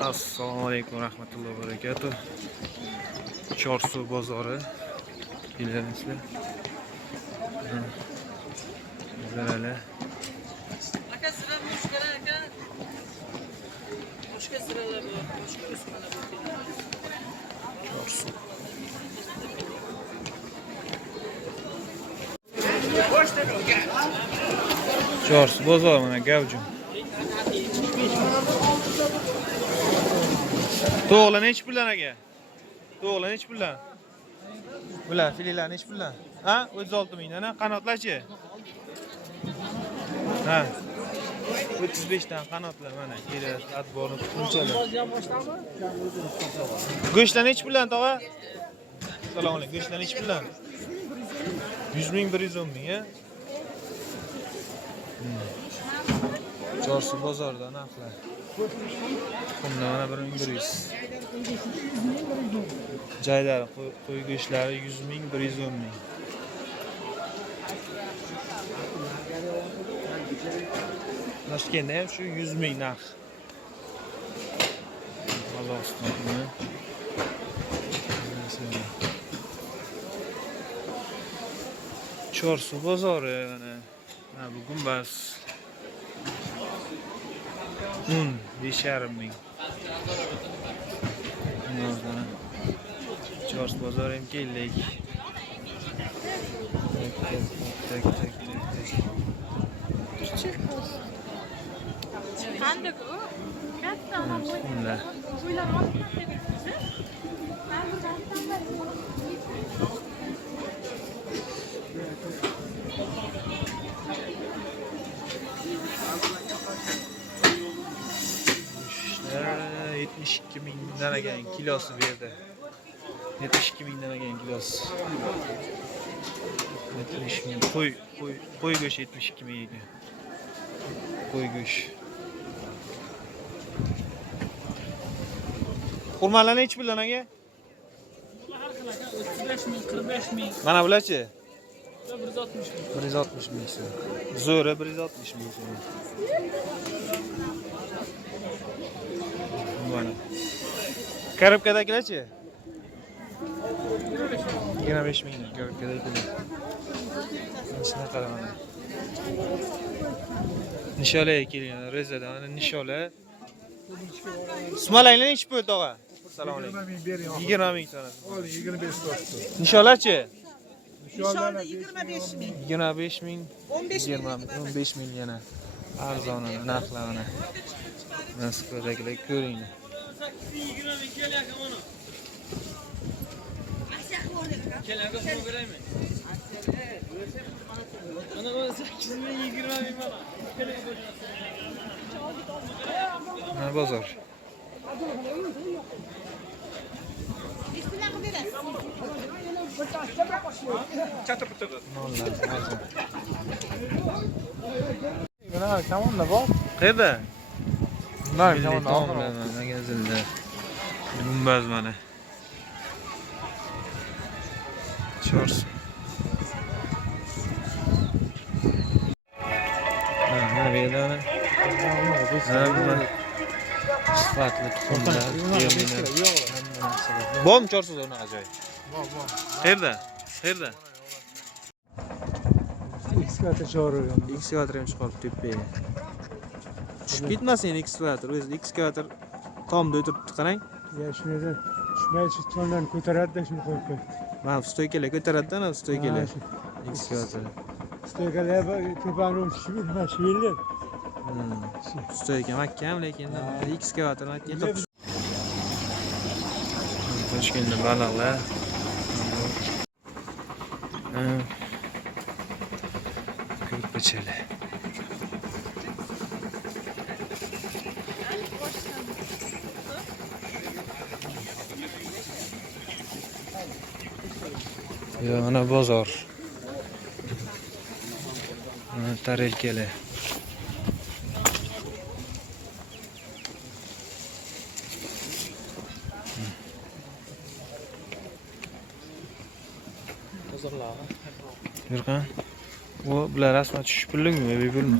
Assalomu alaykum rahmatullohi va barakatuh. Chorsu bozori. Bilasizlar. Zarala. Aka sıra müşkara aka. Boshqa sıralar bor, boshqa o'smalar bor. Chorsu. Chorsu bozor mana gavjum. To'g'lan hech pullan aka. To'g'lan hech pullan. Bular fillarni hech pullan. Ha? 36 mingdan, qanotlarchi? Ha. 35 dan qanotlar mana kerak adborni bunchalar. Go'shtlar hech pullan tog'a? Assalomu alaykum. Go'shtlar hech pullan? 100 ming 110 ming, ha? Chorsu bozorida narxlar. Tuxumlar mana 1100. Joylar qo'y go'shtlari 100 ming 110 ming. Toshkentda ham shu 100 ming narx. Qozog'istonda. Chorsu bozori mana. Ha, bugun bas. 5,5 ming. Chorsu bozori ham keldik. Tak. Qanday ku? Katta odam Bunlar. uylar olib ketdingiz. Men buradan İşte 72 mingdan ekan kilosi bu yerda. 72 mingdan ekan kilosi. 70 ming. Qo'y go'shti 72 ming ekan. Qo'y go'shti. Xurmalar nech puldan aka? Har xil aka 35 ming, 45 ming, Mana bularchi? 160 ming. 160 ming so'm. Zo'ri 160 ming so'm. Mana. Karobkadagilarchi? 25 ming karobkadagilar. Ishni qarang. Nishola kelgan, rezadan ana nishola. Sumalanglar nechta pul tog'a? Assalomu alaykum. 20 ming so'radi. 25 tortdi. Nisholarchi? Nishonlar 25 ming. 25 ming, 15 20 ming, 15 ming yana. Arzon narxlar mana. Moskvadagilar ko'ringlar. 20 ming kelyapti mana. Kel aka pul beraymi? Mana 8 ming 20 ming mana. Mana bozor. Nonlar arzon. Mana kamonda bor. Qayerda? Bunlar Kamonda kamonda. magazinda. Gumbaz mana. Chorsu. Ha, bu yerda mana. Sifatli tuxumlar, yemlar. Bom Chorsuda unaqa joy. Bor. Qayerda? Qayerda? Ekskavator chorig'im. Ekskavator ham chiqib tepaga. Tushib ketmasin ekskavator. O'zi ekskavator tomda o'tiribdi, qarang. Ya shunday shunday tonlarni ko'taradi-da shuni qo'yib qo'yibdi. Mana stoykalar ko'taradi-da, mana stoykalar. Ekskavator. Stoykalar tepani tushib, mana shu yerlar. Stoyka mahkam, lekin ekskavator mahkam. Toshkentda baliqlar. Ko'rpachalar. Mana bozor. Mana tarelkalar. Yurgan. Bu bular rasman tushib pullikmi, bepulmi?